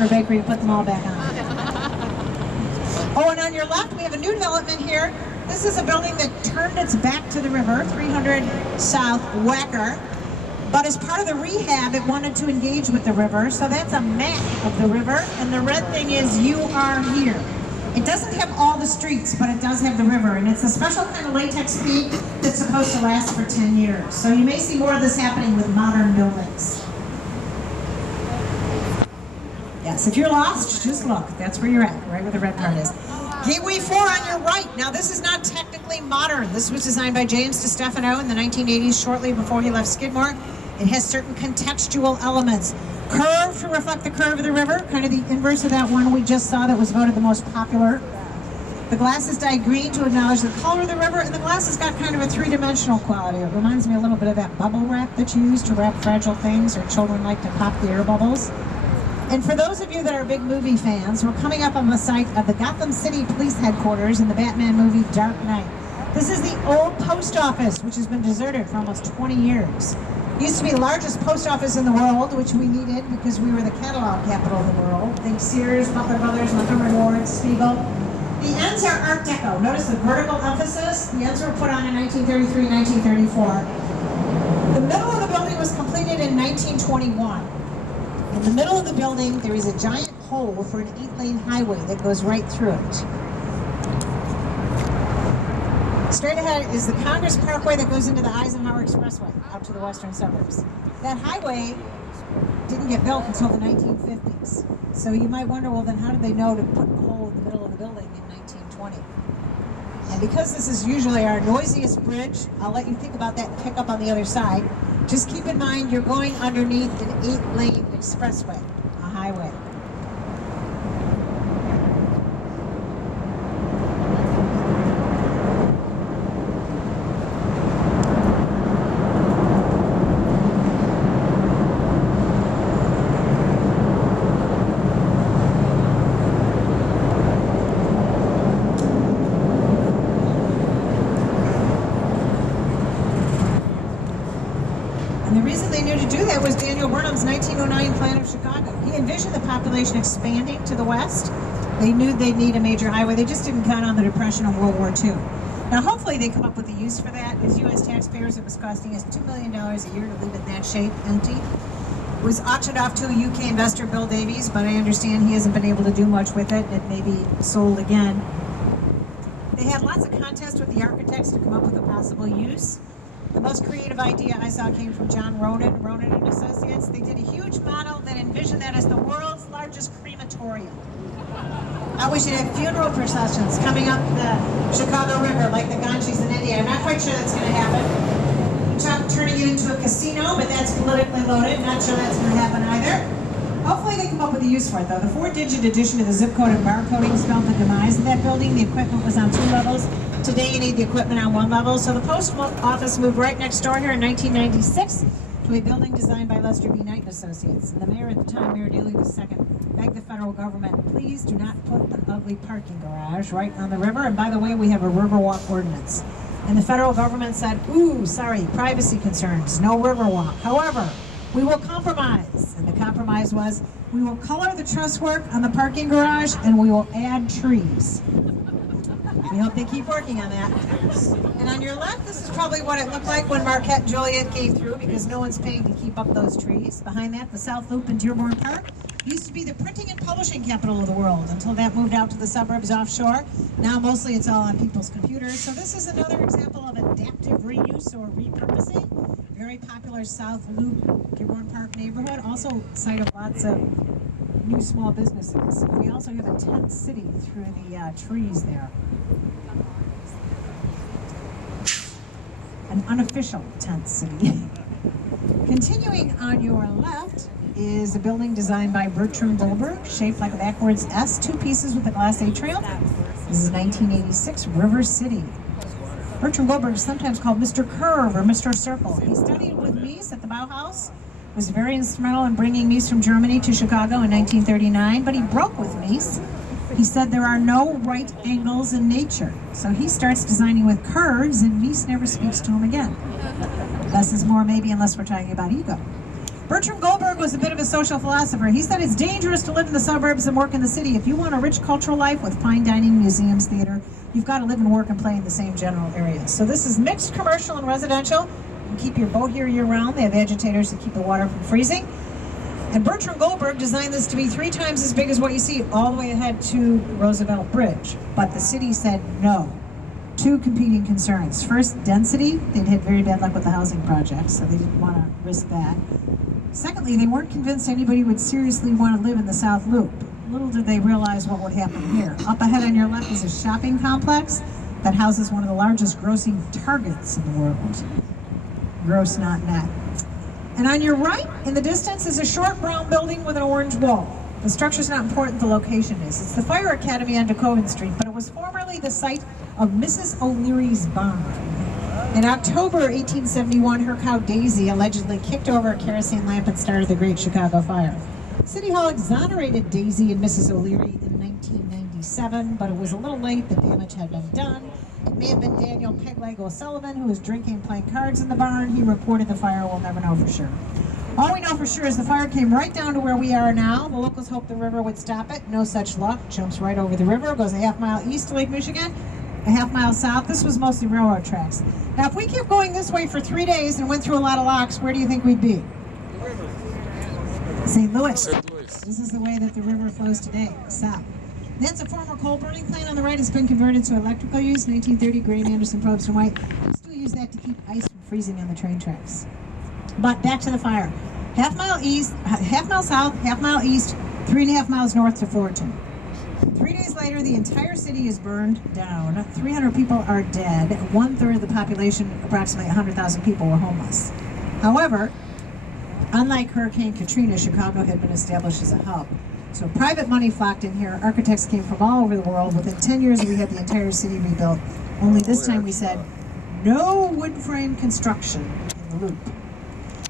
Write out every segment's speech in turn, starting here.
Corner Bakery to put them all back on. Oh, and on your left, we have a new development here. This is a building that turned its back to the river, 300 South Wacker. But as part of the rehab, it wanted to engage with the river. So that's a map of the river. And the red thing is, you are here. It doesn't have all the streets, but it does have the river. And it's a special kind of latex feed that's supposed to last for 10 years. So you may see more of this happening with modern buildings. Yes, if you're lost, just look. That's where you're at, right where the red part is. Gateway 4 on your right. Now, this is not technically modern. This was designed by James DeStefano in the 1980s, shortly before he left Skidmore. It has certain contextual elements. Curved to reflect the curve of the river, kind of the inverse of that one we just saw that was voted the most popular. The glass is dyed green to acknowledge the color of the river, and the glass has got kind of a three-dimensional quality. It reminds me a little bit of that bubble wrap that you use to wrap fragile things, or children like to pop the air bubbles. And for those of you that are big movie fans, we're coming up on the site of the Gotham City Police Headquarters in the Batman movie Dark Knight. This is the old post office, which has been deserted for almost 20 years. It used to be the largest post office in the world, which we needed because we were the catalog capital of the world. Think Sears, Butler Brothers, Montgomery Ward, Spiegel. The ends are Art Deco. Notice the vertical emphasis. The ends were put on in 1933, 1934. The middle of the building was completed in 1921. In the middle of the building, there is a giant hole for an 8-lane highway that goes right through it. Straight ahead is the Congress Parkway that goes into the Eisenhower Expressway out to the western suburbs. That highway didn't get built until the 1950s. So you might wonder, well, then how did they know to put a hole in the middle of the building in 1920? And because this is usually our noisiest bridge, I'll let you think about that and pick up on the other side. Just keep in mind you're going underneath an 8-lane expressway, a highway. And the reason they knew to do that was Daniel Burnham's 1909 plan of Chicago. He envisioned the population expanding to the west. They knew they'd need a major highway. They just didn't count on the Depression of World War II. Now, hopefully they come up with a use for that. As U.S. taxpayers, it was costing us $2 million a year to leave it in that shape, empty. It was auctioned off to a UK investor, Bill Davies, but I understand he hasn't been able to do much with it. It may be sold again. They had lots of contests with the architects to come up with a possible use. The most creative idea I saw came from John Ronan and Associates. They did a huge model that envisioned that as the world's largest crematorium. We should have funeral processions coming up the Chicago River like the Ganges in India. I'm not quite sure that's going to happen. We talked turning it into a casino, but that's politically loaded. Not sure that's going to happen either. Hopefully they come up with a use for it, though. The 4-digit addition to the zip code and barcoding spelled the demise of that building. The equipment was on 2 levels. Today you need the equipment on 1 level. So the post office moved right next door here in 1996 to a building designed by Lester B. Knight and Associates. And the mayor at the time, Mayor Daley II, begged the federal government, please do not put an ugly parking garage right on the river. And by the way, we have a Riverwalk ordinance. And the federal government said, ooh, sorry, privacy concerns, no Riverwalk. However, we will compromise. And the compromise was, we will color the truss work on the parking garage and we will add trees. We hope they keep working on that. And on your left, this is probably what it looked like when Marquette and Joliet came through, because no one's paying to keep up those trees. Behind that, the South Loop in Dearborn Park used to be the printing and publishing capital of the world until that moved out to the suburbs offshore. Now mostly it's all on people's computers. So this is another example of adaptive reuse or repurposing. Very popular South Loop, Dearborn Park neighborhood. Also site of lots of new small businesses. We also have a tent city through the trees there. An unofficial tent city. Continuing on your left is a building designed by Bertram Goldberg, shaped like a backwards S, 2 pieces with a glass atrium. This is 1986, River City. Bertram Goldberg is sometimes called Mr. Curve or Mr. Circle. He studied with Mies at the Bauhaus, was very instrumental in bringing Mies from Germany to Chicago in 1939, but he broke with Mies. He said there are no right angles in nature. So he starts designing with curves and Mies never speaks to him again. Less is more maybe, unless we're talking about ego. Bertram Goldberg was a bit of a social philosopher. He said it's dangerous to live in the suburbs and work in the city. If you want a rich cultural life with fine dining, museums, theater, you've got to live and work and play in the same general areas. So this is mixed commercial and residential. You can keep your boat here year-round. They have agitators to keep the water from freezing. And Bertram Goldberg designed this to be 3 times as big as what you see all the way ahead to Roosevelt Bridge. But the city said no. 2 competing concerns. First, density. They'd had very bad luck with the housing projects, so they didn't want to risk that. Secondly, they weren't convinced anybody would seriously want to live in the South Loop. Little did they realize what would happen here. Up ahead on your left is a shopping complex that houses one of the largest grossing Targets in the world. Gross, not net. And on your right, in the distance, is a short brown building with an orange wall. The structure's not important, the location is. It's the Fire Academy on DeKoven Street, but it was formerly the site of Mrs. O'Leary's barn. In October 1871, her cow Daisy allegedly kicked over a kerosene lamp and started the Great Chicago Fire. City Hall exonerated Daisy and Mrs. O'Leary in 1997, but it was a little late. The damage had been done. It may have been Daniel Pegleg O'Sullivan who was drinking and playing cards in the barn. He reported the fire. We'll never know for sure. All we know for sure is the fire came right down to where we are now. The locals hoped the river would stop it. No such luck. Jumps right over the river, goes a half-mile east to Lake Michigan, a half-mile south. This was mostly railroad tracks. Now, if we kept going this way for 3 days and went through a lot of locks, where do you think we'd be? St. Louis. This is the way that the river flows today, south. That's a former coal burning plant on the right. It's been converted to electrical use. 1930, Grain, Anderson, Probst, and White. We still use that to keep ice from freezing on the train tracks. But back to the fire. Half-mile east, half-mile south, half-mile east, 3.5 miles north to Fullerton. 3 days later, the entire city is burned down. 300 people are dead. 1/3 of the population, approximately 100,000 people, were homeless. However, unlike Hurricane Katrina, Chicago had been established as a hub. So private money flocked in here. Architects came from all over the world. Within 10 years, we had the entire city rebuilt. Only this time we said, no wood frame construction in the loop.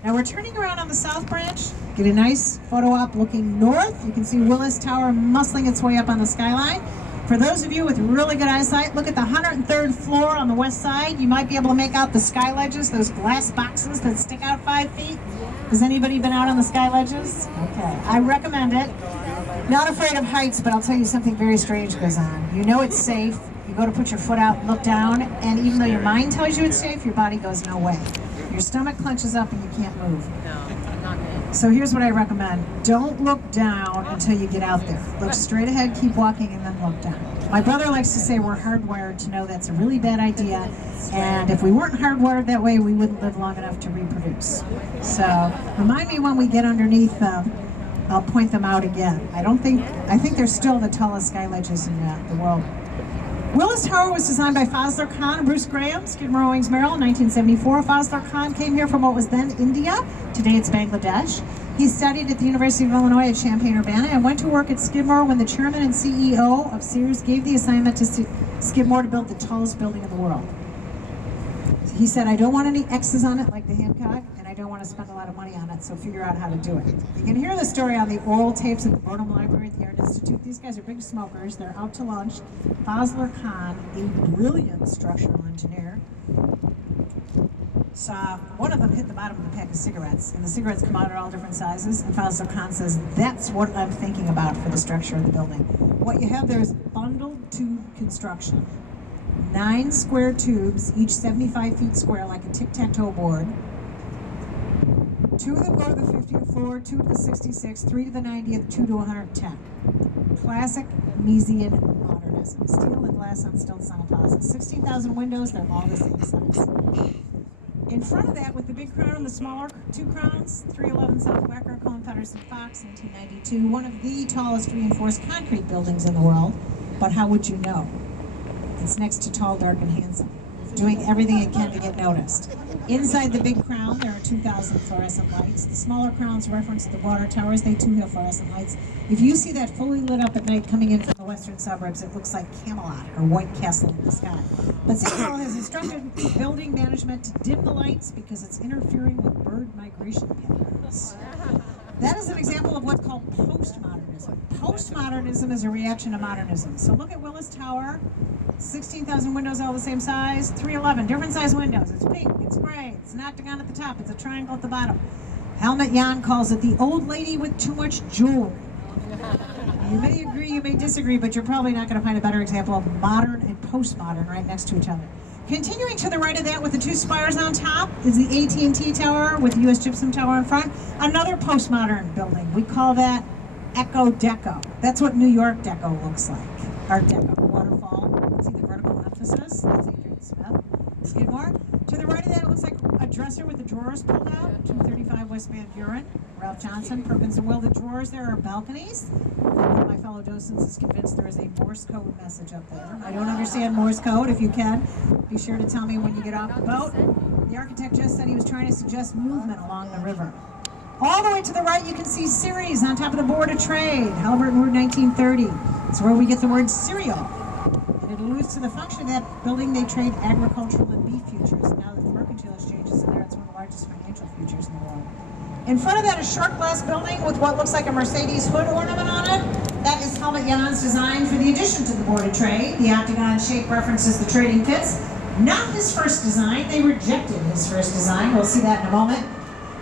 Now we're turning around on the South Branch. Get a nice photo op looking north. You can see Willis Tower muscling its way up on the skyline. For those of you with really good eyesight, look at the 103rd floor on the west side. You might be able to make out the sky ledges, those glass boxes that stick out 5 feet. Has anybody been out on the sky ledges? Okay, I recommend it. Not afraid of heights, but I'll tell you something very strange goes on. You know it's safe. You go to put your foot out and look down, and even though your mind tells you it's safe, your body goes no way. Your stomach clenches up and you can't move. So here's what I recommend. Don't look down until you get out there. Look straight ahead, keep walking, and then look down. My brother likes to say we're hardwired to know that's a really bad idea, and if we weren't hardwired that way, we wouldn't live long enough to reproduce. So remind me when we get underneath them. I'll point them out again. I think they're still the tallest sky ledges in the world. Willis Tower was designed by Fazlur Khan and Bruce Graham, Skidmore, Owings, Merrill, in 1974. Fazlur Khan came here from what was then India. Today it's Bangladesh. He studied at the University of Illinois at Champaign-Urbana and went to work at Skidmore when the chairman and CEO of Sears gave the assignment to Skidmore to build the tallest building in the world. He said, I don't want any X's on it like the Hancock, and I don't want to spend a lot of money on it, so figure out how to do it. You can hear the story on the oral tapes at the Burnham Library at the Art Institute. These guys are big smokers. They're out to lunch. Fazlur Khan, a brilliant structural engineer, saw one of them hit the bottom of the pack of cigarettes, and the cigarettes come out at all different sizes, and Fazlur Khan says, that's what I'm thinking about for the structure of the building. What you have there is bundled tube construction. 9 square tubes, each 75 feet square, like a tic-tac-toe board. 2 of them go to the 50th floor, 2 to the 66th, 3 to the 90th, 2 to 110. Classic Miesian modernism. Steel and glass on stilts on a plaza. 16,000 windows, they're all the same size. In front of that, with the big crown and the smaller 2 crowns, 311 South Wacker, Cohen, Patterson, Fox, 1992, one of the tallest reinforced concrete buildings in the world. But how would you know? It's next to Tall, Dark, and Handsome, doing everything it can to get noticed. Inside the big crown, there are 2,000 fluorescent lights. The smaller crowns reference the water towers. They too have fluorescent lights. If you see that fully lit up at night coming in from the western suburbs, it looks like Camelot or White Castle in the sky. But City Hall has instructed building management to dim the lights because it's interfering with bird migration patterns. That is an example of what's called postmodernism. Postmodernism is a reaction to modernism. So look at Willis Tower, 16,000 windows all the same size, 311, different size windows. It's pink, it's gray, it's an octagon at the top, it's a triangle at the bottom. Helmut Jan calls it the old lady with too much jewelry. You may agree, you may disagree, but you're probably not going to find a better example of modern and postmodern right next to each other. Continuing to the right of that with the two spires on top is the AT&T Tower with the US Gypsum Tower in front. Another postmodern building. We call that Echo Deco. That's what New York Deco looks like. Art Deco. Waterfall. You can see the vertical emphasis. That's Adrian Smith. Skidmore. To the right of that, it looks like a dresser with the drawers pulled out. 235 West Van Buren. Ralph Johnson, Perkins and Will. The drawers there are balconies. One of my fellow docents is convinced there is a Morse code message up there. I don't understand Morse code. If you can, be sure to tell me when you get off the boat. The architect just said he was trying to suggest movement along the river. All the way to the right, you can see Ceres on top of the Board of Trade. Halliburton Road 1930. It's where we get the word cereal. And it alludes to the function of that building. They trade agricultural and beef futures. Now that the mercantile exchange is in there, it's one of the largest financial futures in the world. In front of that is short glass building with what looks like a Mercedes hood ornament on it. That is Helmut Jan's design for the addition to the Board of Trade. The octagon shape references the trading pits. Not his first design. They rejected his first design. We'll see that in a moment.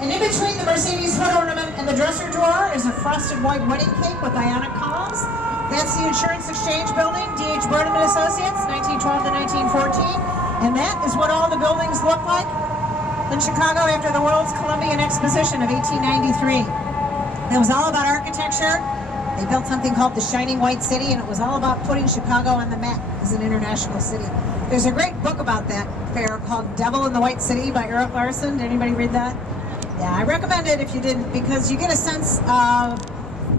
And in between the Mercedes hood ornament and the dresser drawer is a frosted white wedding cake with ionic columns. That's the Insurance Exchange Building, D.H. Burnham and Associates, 1912 to 1914. And that is what all the buildings look like in Chicago after the World's Columbian Exposition of 1893. It was all about architecture. They built something called the Shining White City, and it was all about putting Chicago on the map as an international city. There's a great book about that fair called Devil in the White City by Erik Larson. Did anybody read that? Yeah, I recommend it if you didn't, because you get a sense of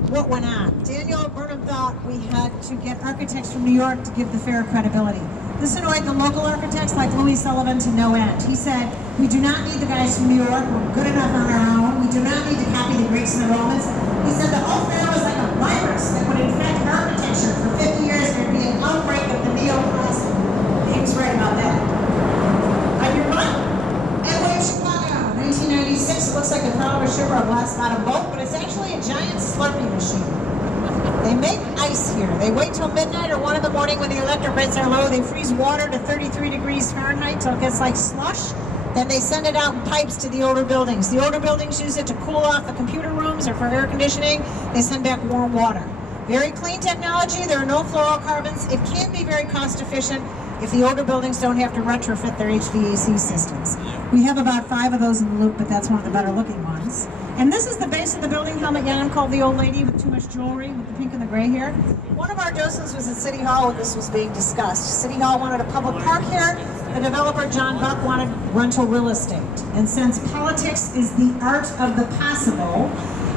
what went on. Daniel Burnham thought we had to get architects from New York to give the fair credibility. This annoyed the local architects like Louis Sullivan to no end. He said, we do not need the guys from New York, we're good enough on our own, we do not need to copy the Greeks and the Romans. He said the whole fair was like a virus that would infect architecture. For 50 years there'd be an outbreak of the neoclassic. He was right about that. On your right, Airway Chicago, 1996, it looks like a prow of a ship or a glass bottom boat, but it's actually a giant Slurpee machine. They make ice here. They wait till midnight or 1 in the morning when the electric rates are low. They freeze water to 33 degrees Fahrenheit till it gets like slush. Then they send it out in pipes to the older buildings. The older buildings use it to cool off the computer rooms or for air conditioning. They send back warm water. Very clean technology. There are no fluorocarbons. It can be very cost efficient if the older buildings don't have to retrofit their HVAC systems. We have about 5 of those in the loop, but that's one of the better looking ones. And this is the base of the building Helmut Jan called the old lady with too much jewelry, with the pink and the gray here. One of our docents was at City Hall when this was being discussed. City Hall wanted a public park here. The developer, John Buck, wanted rental real estate. And since politics is the art of the possible,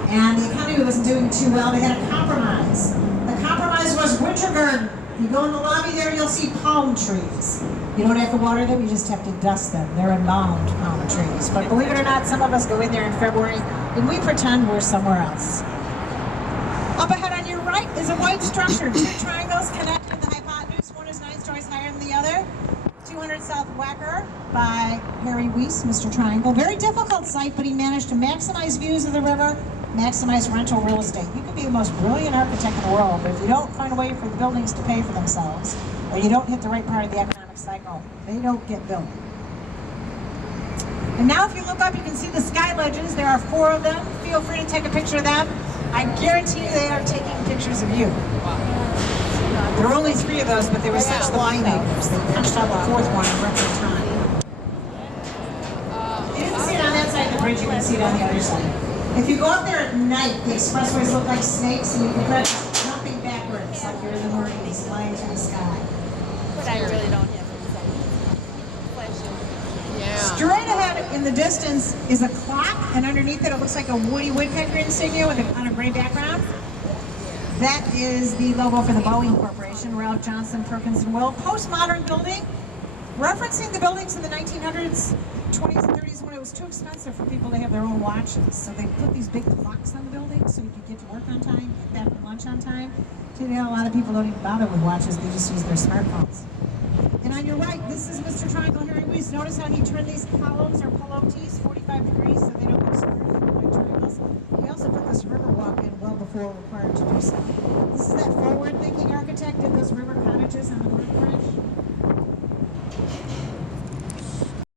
and the economy wasn't doing too well, they had a compromise. The compromise was winter garden. You go in the lobby there, you'll see palm trees. You don't have to water them, you just have to dust them. They're embalmed palm trees. But believe it or not, some of us go in there in February and we pretend we're somewhere else. Up ahead on your right is a white structure. 2 triangles connect with the hypotenuse. One is 9 stories higher than the other. 200 South Wacker by Harry Weiss, Mr. Triangle. Very difficult site, but he managed to maximize views of the river, maximize rental real estate. You can be the most brilliant architect in the world, but if you don't find a way for the buildings to pay for themselves, or you don't hit the right part of the economic cycle, they don't get built. And now if you look up, you can see the Sky Legends. There are 4 of them. Feel free to take a picture of them. I guarantee you they are taking pictures of you. There were only 3 of those, but they were such the playmakers. They punched out the 4th one in record time. You didn't see it on that side of the bridge, you can see it on the other side. If you go up there at night, the expressways look like snakes, and you can put jumping backwards, like you're in the Marines, flying through the sky. But I really don't have Straight ahead in the distance is a clock, and underneath it, it looks like a Woody Woodpecker insignia on a gray background. That is the logo for the Boeing Corporation, Ralph Johnson, Perkins and Will. Postmodern building, referencing the buildings in the 1900s, 20s, and 30s when it was too expensive for people to have their own watches. So they put these big clocks on the buildings so you could get to work on time, get back from lunch on time. Today, a lot of people don't even bother with watches, they just use their smartphones. And on your right, this is Mr. Triangle Harry Weiss. Notice how he turned these columns or pilotis 45 degrees so they don't look square like triangles. We also put this river walk in well before we're required to do so. This is that forward thing